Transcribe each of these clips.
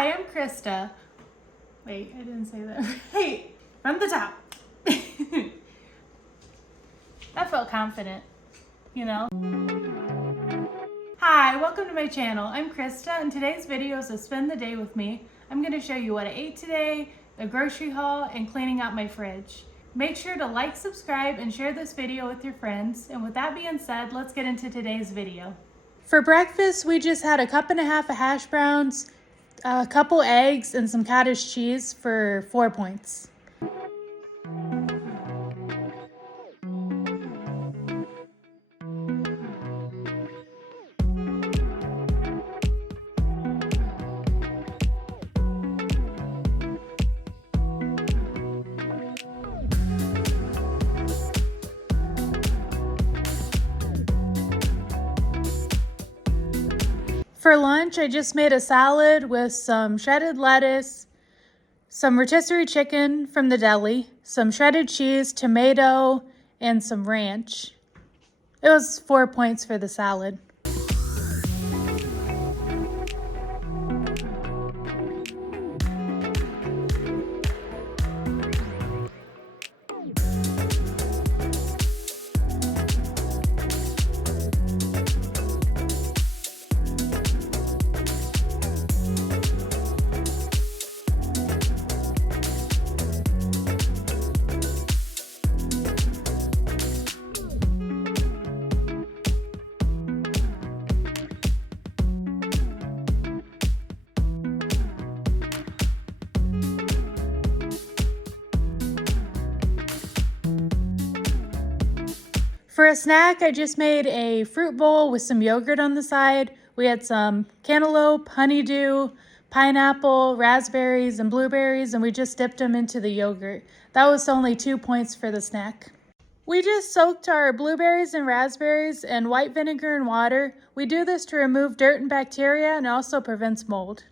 Hi, I'm Krista. Wait, I didn't say that right. From the top. That felt confident, you know? Hi, welcome to my channel. I'm Krista, and today's video is a spend the day with me. I'm going to show you what I ate today, a grocery haul, and cleaning out my fridge. Make sure to like, subscribe, and share this video with your friends. And with that being said, let's get into today's video. For breakfast, we just had a cup and a half of hash browns, a couple eggs, and some cottage cheese for 4 points. For lunch, I just made a salad with some shredded lettuce, some rotisserie chicken from the deli, some shredded cheese, tomato, and some ranch. It was 4 points for the salad. For a snack, I just made a fruit bowl with some yogurt on the side. We had some cantaloupe, honeydew, pineapple, raspberries, and blueberries, and we just dipped them into the yogurt. That was only 2 points for the snack. We just soaked our blueberries and raspberries in white vinegar and water. We do this to remove dirt and bacteria and also prevents mold.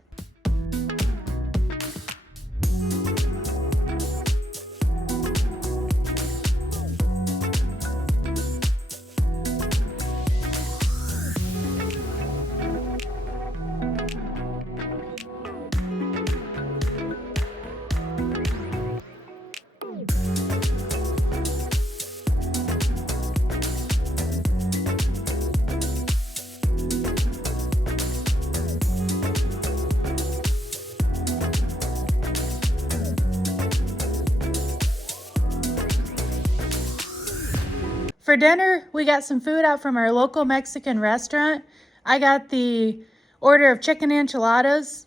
For dinner, we got some food out from our local Mexican restaurant. I got the order of chicken enchiladas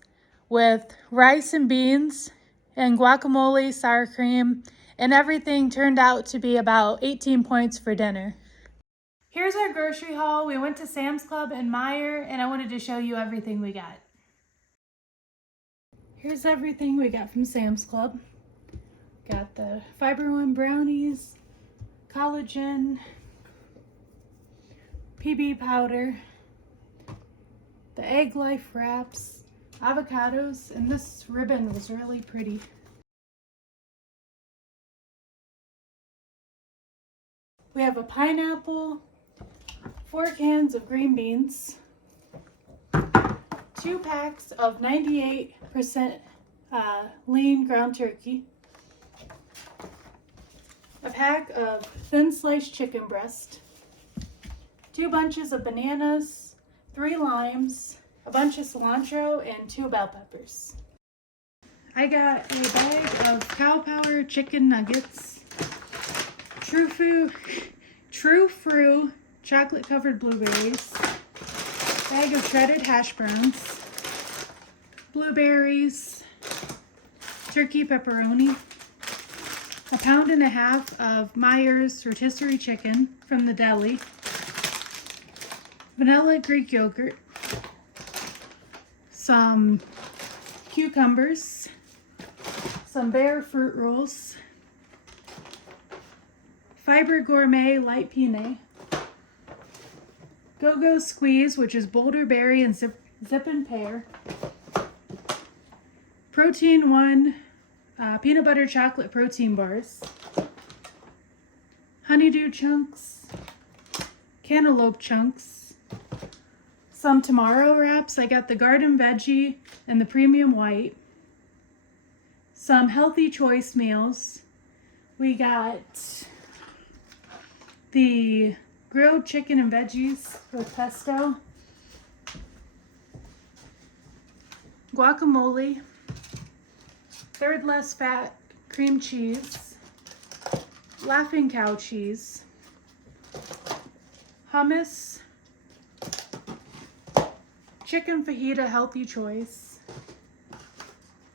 with rice and beans and guacamole, sour cream, and everything turned out to be about 18 points for dinner. Here's our grocery haul. We went to Sam's Club and Meijer, and I wanted to show you everything we got. Here's everything we got from Sam's Club. Got the Fiber One brownies, collagen, PB powder, the Egglife wraps, avocados, and this ribbon was really pretty. We have a pineapple, 4 cans of green beans, 2 packs of 98% lean ground turkey, a pack of thin sliced chicken breast, 2 bunches of bananas, 3 limes, a bunch of cilantro, and 2 bell peppers. I got a bag of Caulipower chicken nuggets, Tru Fru chocolate covered blueberries, bag of shredded hash browns, blueberries, turkey pepperoni, a pound and a half of Meijer's rotisserie chicken from the deli, vanilla Greek yogurt, some cucumbers, some Bear fruit rolls, Fiber Gourmet light penne, Go-Go Squeeze, which is boulder berry and zip and pear, Protein One peanut butter chocolate protein bars, honeydew chunks, cantaloupe chunks, some tomorrow wraps. I got the garden veggie and the premium white. Some healthy choice meals. We got the grilled chicken and veggies with pesto, guacamole, third less fat cream cheese, Laughing Cow cheese, hummus, chicken fajita healthy choice,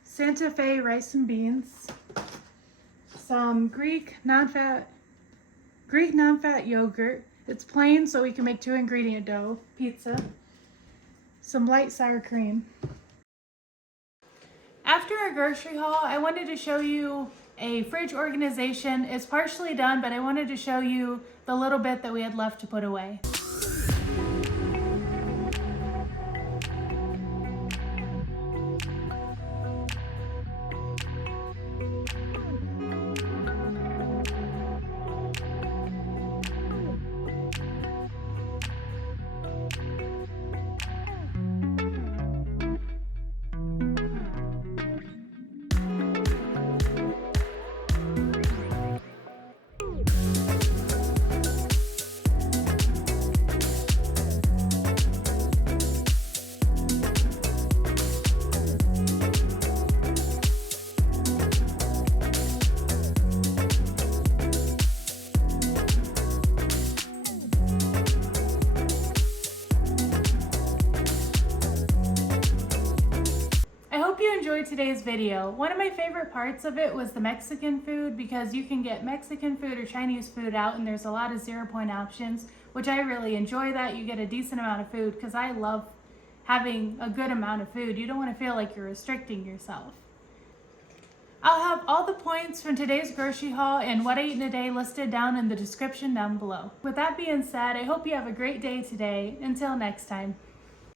Santa Fe rice and beans, some Greek non-fat yogurt. It's plain, so we can make 2-ingredient dough pizza, some light sour cream. After our grocery haul, I wanted to show you a fridge organization. It's partially done, but I wanted to show you the little bit that we had left to put away. Enjoyed today's video. One of my favorite parts of it was the Mexican food, because you can get Mexican food or Chinese food out and there's a lot of 0-point options, which I really enjoy. That you get a decent amount of food, because I love having a good amount of food. You don't want to feel like you're restricting yourself. I'll have all the points from today's grocery haul and what I eat in a day listed down in the description down below. With that being said, I hope you have a great day today. Until next time.